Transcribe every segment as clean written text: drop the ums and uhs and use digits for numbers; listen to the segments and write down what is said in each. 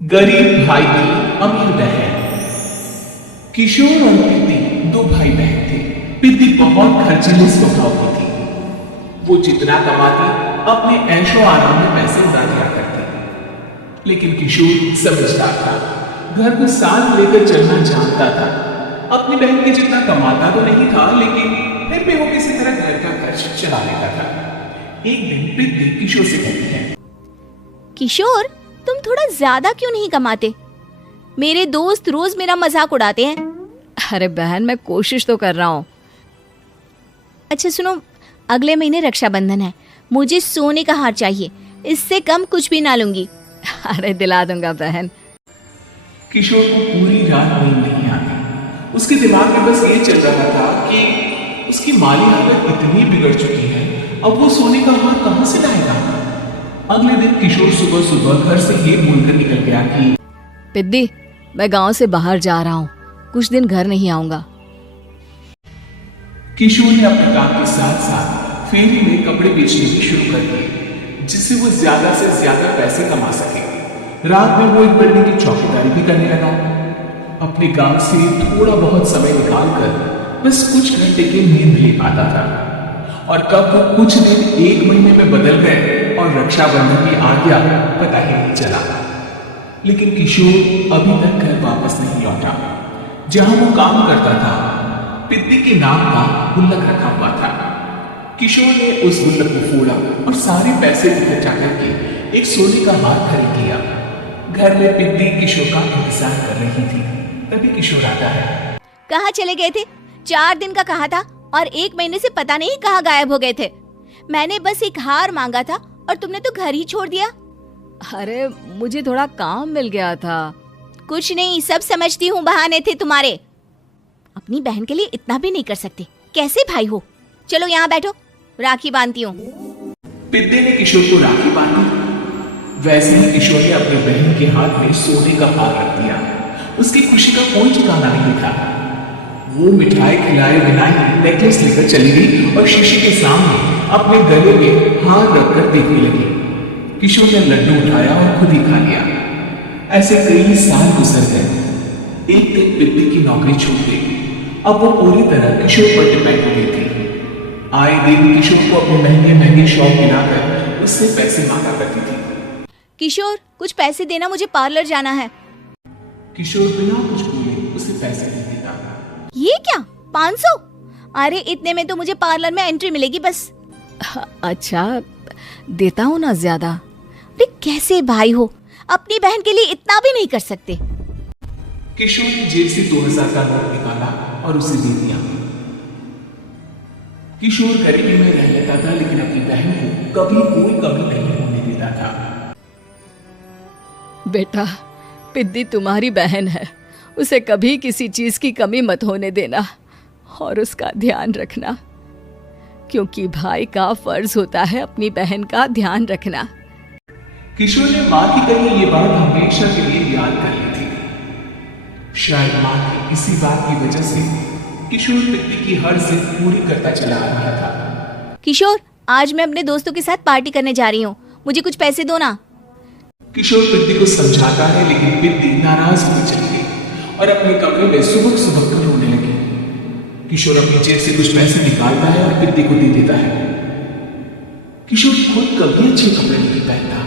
गरीब भाई की अमीर बहन। किशोर और पिद्दी दो भाई बहन थे। पिद्दी बहुत खर्चीले स्वभाव की थी। वो जितना कमाती अपने ऐशो आराम में पैसे उड़ा दिया करती। लेकिन किशोर समझदार था, घर को साथ लेकर चलना जानता था। अपनी बहन के जितना कमाता तो नहीं था, लेकिन फिर भी वो किसी तरह घर का खर्च चला लेता था। एक दिन पिद्दी किशोर से कहती है, किशोर, तुम थोड़ा ज्यादा क्यों नहीं कमाते? मेरे दोस्त रोज मेरा मजाक उड़ाते हैं। अरे बहन, मैं कोशिश तो कर रहा हूँ। अच्छा सुनो, अगले महीने रक्षाबंधन है, मुझे सोने का हार चाहिए, इससे कम कुछ भी ना लूंगी। अरे दिला दूंगा बहन। किशोर को पूरी रात नींद नहीं आती। उसके दिमाग में बस ये चल रहा था कि उसकी माली हालत इतनी बिगड़ चुकी है, अब वो सोने का हार कहां से लाएगा। अगले दिन किशोर सुबह सुबह घर से ये बोलकर निकल गया कि पिद्दी, मैं गांव से बाहर जा रहा हूँ, कुछ दिन घर नहीं आऊंगा। किशोर ने अपने काम के साथ साथ फेरी में कपड़े बेचने भी शुरू कर दिए, जिससे वो ज्यादा से ज्यादा पैसे कमा सके। रात में वो एक बिल्डिंग की चौकीदारी भी करने लगा। अपने गांव से थोड़ा बहुत समय निकालकर बस कुछ घंटे की नींद ले पाता था। और कब वो कुछ दिन एक महीने में बदल गए और रक्षाबंधन भी आ गया, पता ही नहीं चला। लेकिन किशोर अभी तक घर वापस नहीं लौटा। जहां वो काम करता था, पिद्दी के नाम का गुल्लक रखा हुआ था। किशोर ने उस गुल्लक को फोड़ा और सारे पैसे इकट्ठा करके एक सोने का हार खरीद लिया। घर में पिद्दी किशोर का इंतजार कर रही थी। तभी किशोर आता है। कहाँ चले गए थे? 4 दिन का कहा था और 1 महीने से पता नहीं कहाँ गायब हो गए थे। मैंने बस एक हार मांगा था और तुमने तो घर ही छोड़ दिया। अरे मुझे थोड़ा काम मिल गया था। कुछ नहीं, सब समझती हूँ, बहाने थे तुम्हारे। अपनी बहन के लिए इतना भी नहीं कर सकते, कैसे भाई हो? चलो यहाँ बैठो, राखी बांधती हूँ। पिद्दी ने किशोर को राखी बांधी। वैसे ही किशोर ने अपनी बहन के हाथ में सोने का हार रख दिया। उसकी खुशी का कोई ठिकाना नहीं था। वो मिठाई खिलाए बिना ही नेकलेस लेकर चली गई और शीशे के सामने अपने गले में हार रखकर देखने लगी। किशोर ने लड्डू उठाया और खुद ही खा लिया। ऐसे कई साल गुजर गए। एक दिन पिद्दी की नौकरी छूट गई। अब वो पूरी तरह किशोर पर डिपेंड हो गई थी। आए दिन किशोर को अपने महंगे महंगे शौक दिलाकर उससे पैसे मांगा करती थी। किशोर, कुछ पैसे देना, मुझे पार्लर जाना है। किशोर बिना कुछ बोले उसे पैसे दे देता। ये क्या, 500? अरे इतने में तो मुझे पार्लर में एंट्री मिलेगी बस। अच्छा, देता हूँ ना ज्यादा। अरे कैसे भाई हो, अपनी बहन के लिए इतना भी नहीं कर सकते। किशोर ने जेब से 2000 का नोट निकाला और उसे दे दिया। किशोर गरीबी में रह लेता था, लेकिन अपनी बहन को कभी कोई कमी नहीं होने देता था। बेटा, पिद्दी तुम्हारी बहन है, उसे कभी किसी चीज की कमी मत होने देना और उसका ध्यान रखना, क्योंकि भाई का फर्ज होता है अपनी बहन का ध्यान रखना। किशोर ने मां की कही ये बात हमेशा के लिए याद कर ली थी। शायद मां की इसी बात की वजह से किशोर पिद्दी की हर जिद पूरी करता चला आ रहा था। किशोर, आज मैं अपने दोस्तों के साथ पार्टी करने जा रही हूँ, मुझे कुछ पैसे दो ना। किशोर पिद्दी को समझाता है, लेकिन पिद्दी नाराज होकर चली गई और अपने कमरे में सुबह सुबह कर रोने लगी। किशोर अपनी जेब से कुछ पैसे निकालता है और पिद्दी को दे देता है। किशोर खुद कभी अच्छे कपड़े नहीं पहनता,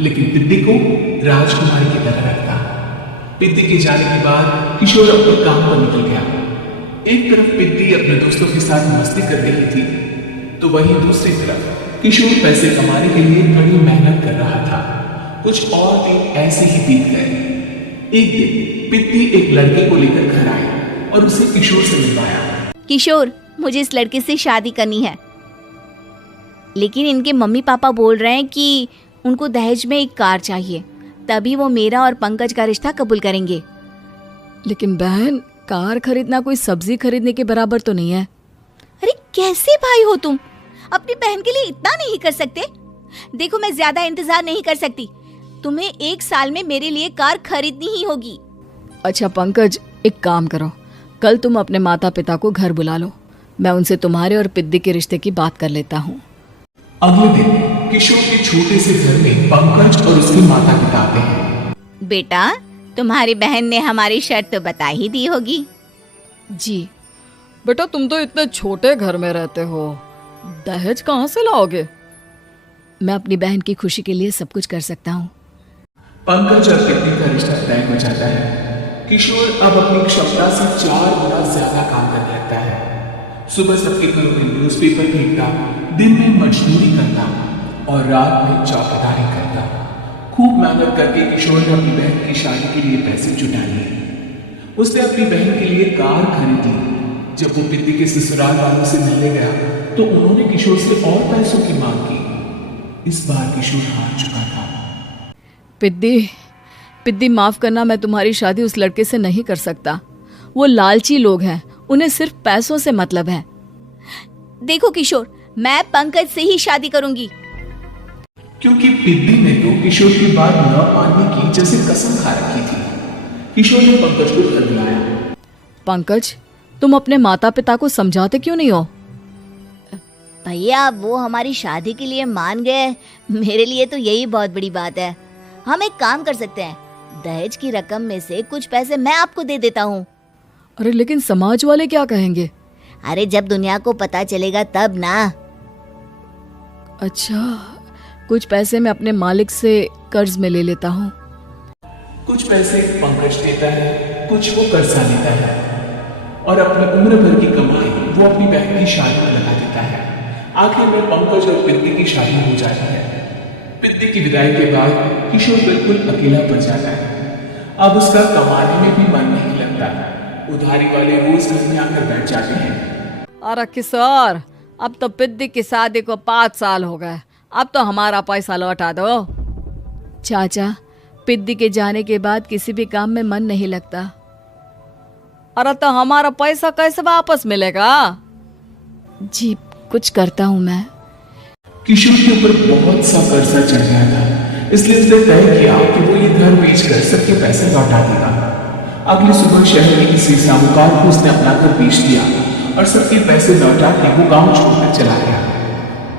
लेकिन पिद्दी को राजकुमारी की तरह रखता। पिद्दी के जाने के बाद किशोर अपने काम पर निकल गया। एक तरफ पिद्दी अपने दोस्तों के साथ मस्ती कर रही थी, तो वहीं दूसरी तरफ किशोर पैसे कमाने के लिए बड़ी मेहनत कर रहा था। कुछ और दिन ऐसे ही बीत गए। एक दिन पिद्दी एक लड़के को लेकर घर आई और उसे किशोर से मिलवाया। किशोर, मुझे इस लड़के से शादी करनी है, लेकिन इनके मम्मी पापा बोल रहे हैं कि उनको दहेज में एक कार चाहिए, तभी वो मेरा और पंकज का रिश्ता कबूल करेंगे। लेकिन बहन, कार खरीदना कोई सब्जी खरीदने के बराबर तो नहीं है। अरे कैसे भाई हो तुम, अपनी बहन के लिए इतना नहीं कर सकते? देखो, मैं ज्यादा इंतजार नहीं कर सकती, तुम्हें 1 साल में मेरे लिए कार खरीदनी ही होगी। अच्छा पंकज, एक काम करो, कल तुम अपने माता पिता को घर बुला लो, मैं उनसे तुम्हारे और पिद्दी के रिश्ते की बात कर लेता हूँ। अगले दिन किशोर के छोटे से घर में पंकज और उसके माता पिता आते हैं। बेटा, तुम्हारी बहन ने हमारी शर्त तो बता ही दी होगी। जी बेटा, तुम तो इतने छोटे घर में रहते हो, दहेज कहाँ से लाओगे? मैं अपनी बहन की खुशी के लिए सब कुछ कर सकता हूँ। पंकज और पिंकी का रिश्ता तय हो जाता है। किशोर अब अपनी क्षमता से 4 गुना ज्यादा काम करने लगता है। सुबह सबके घरों में न्यूज़पेपर फेंकता, दिन में मजदूरी करता और रात में चौकीदारी करता। खूब मेहनत करके किशोर ने अपनी बहन की शादी के लिए पैसे जुटा लिए। उसने अपनी बहन के लिए कार खरीद ली। जब वो पिद्दी के ससुराल वालों से मिलने गया तो उन्होंने किशोर से और पैसों की मांग की। इस बार किशोर हार चुका था। पिद्दी माफ करना, मैं तुम्हारी शादी उस लड़के से नहीं कर सकता। वो लालची लोग हैं, उन्हें सिर्फ पैसों से मतलब है। देखो किशोर, मैं पंकज से ही शादी करूंगी। क्योंकि पिद्दी ने तो किशोर की बात न मानने की जैसे कसम खा रखी थी। किशोर ने पंकज को घर बुलाया। पंकज, तुम अपने माता पिता को समझाते क्यों नहीं हो? भैया, वो हमारी शादी के लिए मान गए, मेरे लिए तो यही बहुत बड़ी बात है। हम एक काम कर सकते हैं, दहेज की रकम में से कुछ पैसे मैं आपको दे देता हूँ। अरे लेकिन समाज वाले क्या कहेंगे? अरे जब दुनिया को पता चलेगा तब ना। अच्छा, कुछ पैसे मैं अपने मालिक से कर्ज में ले लेता हूँ। कुछ पैसे पंकज देता है, कुछ वो कर्जा लेता है और अपनी उम्र भर की कमाई वो अपनी बहन की शादी में लगा देता है। आखिर में पंकज और पिद्दी की शादी हो जाती है। पिद्दी की विदाई के बाद किशोर बिल्कुल अकेला पड़ जाता है। अब उसका कमाने में भी मन नहीं लगता। उधारी वाले रोज घर में आकर बैठ जाते हैं। अरे किशोर, अब तो पिद्दी की शादी को 5 साल हो गए, अब तो हमारा पैसा लौटा दो। चाचा, पिद्दी के जाने के बाद किसी भी काम में मन नहीं लगता। अरे तो हमारा पैसा कैसे वापस मिलेगा? जी, कुछ करता हूँ मैं। किशोर के ऊपर बहुत सा कर्जा चढ़ गया था, इसलिए उसने तय किया कि वो ये घर बेचकर सबके पैसे लौटा देगा। अगली सुबह शहर के किसी साहूकार को उसने अपना घर बेच दिया और सबके पैसे लौटा के वो गांव छोड़कर चला गया।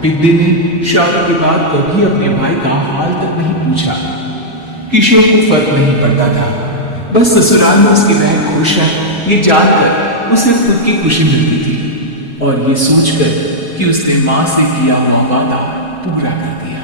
पिद्दी ने शादी के बाद कभी अपने भाई का हाल तक नहीं पूछा। किशोर को फर्क नहीं पड़ता था, बस ससुराल में उसकी बहन खुश है ये जानकर उसे खुद की खुशी मिलती थी और ये सोचकर कि उसने माँ से किया हुआ वादा पूरा कर दिया।